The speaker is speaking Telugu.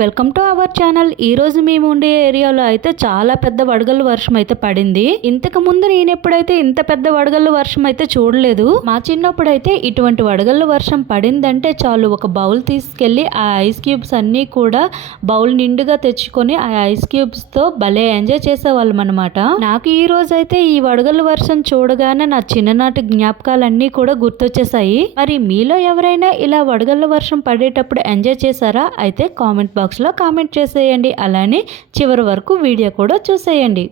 Welcome to our channel. ఈ రోజు మేము ఉండే ఏరియాలో అయితే చాలా పెద్ద వడగల్లు వర్షం అయితే పడింది. ఇంతకు ముందు నేను ఎప్పుడైతే ఇంత పెద్ద వడగల్లు వర్షం అయితే చూడలేదు మా చిన్నప్పుడు అయితే ఇటువంటి వడగల్లు వర్షం పడిందంటే చాలు. ఒక బౌల్ తీసుకెళ్ళి ఆ ఐస్ క్యూబ్స్ అన్నీ కూడా బౌల్ నిండుగా తెచ్చుకొని ఆ ఐస్ క్యూబ్స్తో భలే ఎంజాయ్ చేసేవాళ్ళం అనమాట నాకు ఈ రోజు అయితే ఈ వడగల్లు వర్షం చూడగానే నా చిన్ననాటి జ్ఞాపకాలన్నీ కూడా గుర్తొచ్చేసాయి. మరి మీలో ఎవరైనా ఇలా వడగల్లు వర్షం పడేటప్పుడు ఎంజాయ్ చేశారా? అయితే కామెంట్ బాక్స్లో కామెంట్ చేసేయండి. అలానే చివరి వరకు వీడియో కూడా చూసేయండి.